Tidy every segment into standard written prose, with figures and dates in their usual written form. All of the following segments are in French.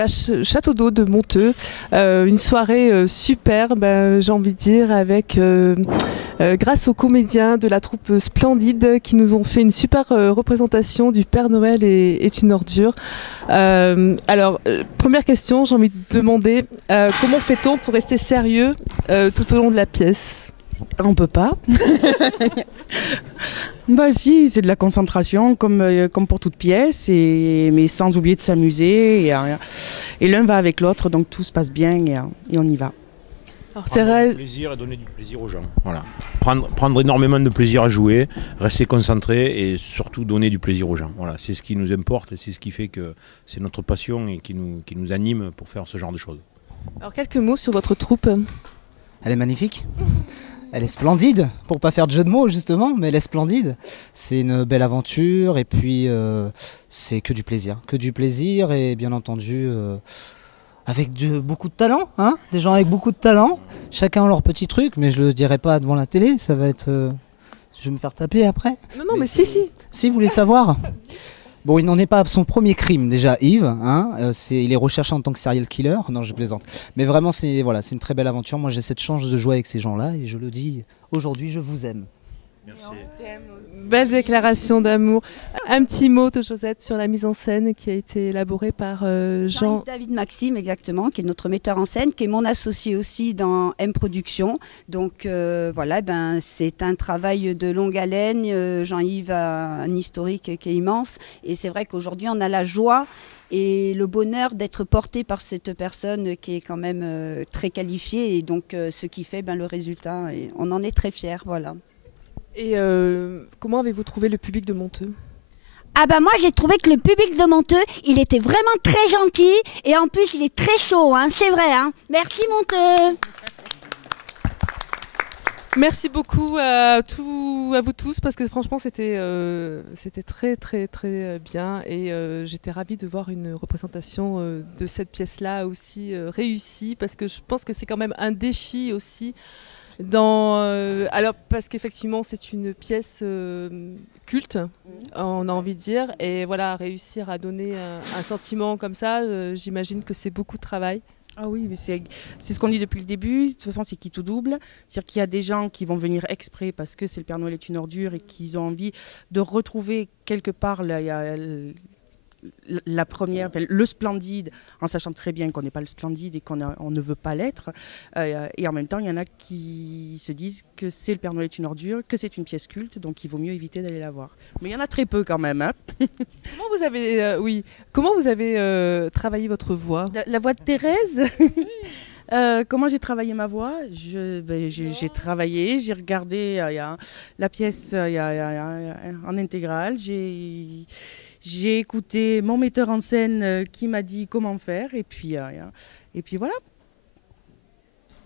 la Château d'Eau de Monteux. Une soirée superbe, j'ai envie de dire, avec grâce aux comédiens de la troupe Splendide qui nous ont fait une super représentation du Père Noël est une ordure. Alors, première question, j'ai envie de demander comment fait-on pour rester sérieux tout au long de la pièce? On peut pas. Bah si, c'est de la concentration comme pour toute pièce, mais sans oublier de s'amuser. Et l'un va avec l'autre, donc tout se passe bien et on y va. Alors, Prendre Thérèse... du plaisir et donner du plaisir aux gens. Voilà. Prendre énormément de plaisir à jouer, rester concentré et surtout donner du plaisir aux gens. Voilà. C'est ce qui nous importe et c'est ce qui fait que c'est notre passion et qui nous anime pour faire ce genre de choses. Alors, quelques mots sur votre troupe. Elle est magnifique. Elle est splendide, pour pas faire de jeu de mots justement, mais elle est splendide. C'est une belle aventure et puis c'est que du plaisir et bien entendu avec beaucoup de talent, hein, des gens avec beaucoup de talent. Chacun a leur petit truc, mais je le dirai pas devant la télé, ça va être... je vais me faire taper après. Non, mais si. Si, vous voulez savoir. Bon, il n'en est pas à son premier crime déjà, Yves. Hein, il est recherché en tant que serial killer. Non, je plaisante. Mais vraiment, c'est une très belle aventure. Moi, j'ai cette chance de jouer avec ces gens-là et je le dis aujourd'hui, je vous aime. Merci. Belle déclaration d'amour. Un petit mot de Josette sur la mise en scène qui a été élaborée par David Maxime, exactement, qui est notre metteur en scène, qui est mon associé aussi dans M Productions. Donc voilà, c'est un travail de longue haleine. Jean-Yves a un historique qui est immense. Et c'est vrai qu'aujourd'hui, on a la joie et le bonheur d'être porté par cette personne qui est quand même très qualifiée. Et donc, ce qui fait le résultat. Et on en est très fiers, voilà. Et comment avez-vous trouvé le public de Monteux? Ah bah moi j'ai trouvé que le public de Monteux, il était vraiment très gentil et en plus il est très chaud, hein, c'est vrai. Hein. Merci Monteux. Merci beaucoup à vous tous parce que franchement c'était très très très bien et j'étais ravie de voir une représentation de cette pièce-là aussi réussie parce que je pense que c'est quand même un défi aussi. Alors parce qu'effectivement c'est une pièce culte, on a envie de dire, et voilà, réussir à donner un sentiment comme ça, j'imagine que c'est beaucoup de travail. Ah oui, mais c'est ce qu'on dit depuis le début. De toute façon, c'est qui tout double. C'est-à-dire qu'il y a des gens qui vont venir exprès parce que c'est le Père Noël est une ordure et qu'ils ont envie de retrouver quelque part la première, le Splendide, en sachant très bien qu'on n'est pas le Splendide et qu'on ne veut pas l'être. Et en même temps, il y en a qui se disent que c'est le Père Noël est une ordure, que c'est une pièce culte, donc il vaut mieux éviter d'aller la voir. Mais il y en a très peu quand même. Hein. Comment vous avez travaillé votre voix? La voix de Thérèse. Comment j'ai travaillé ma voix? J'ai travaillé, j'ai regardé la pièce en intégrale, j'ai écouté mon metteur en scène qui m'a dit comment faire et puis voilà.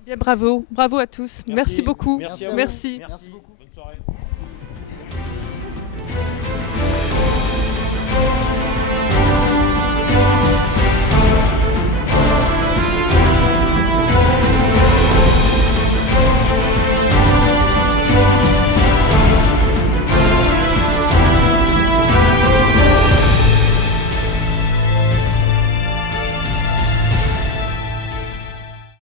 Bien, bravo à tous. Merci beaucoup. Merci. Merci. Merci beaucoup. Bonne soirée.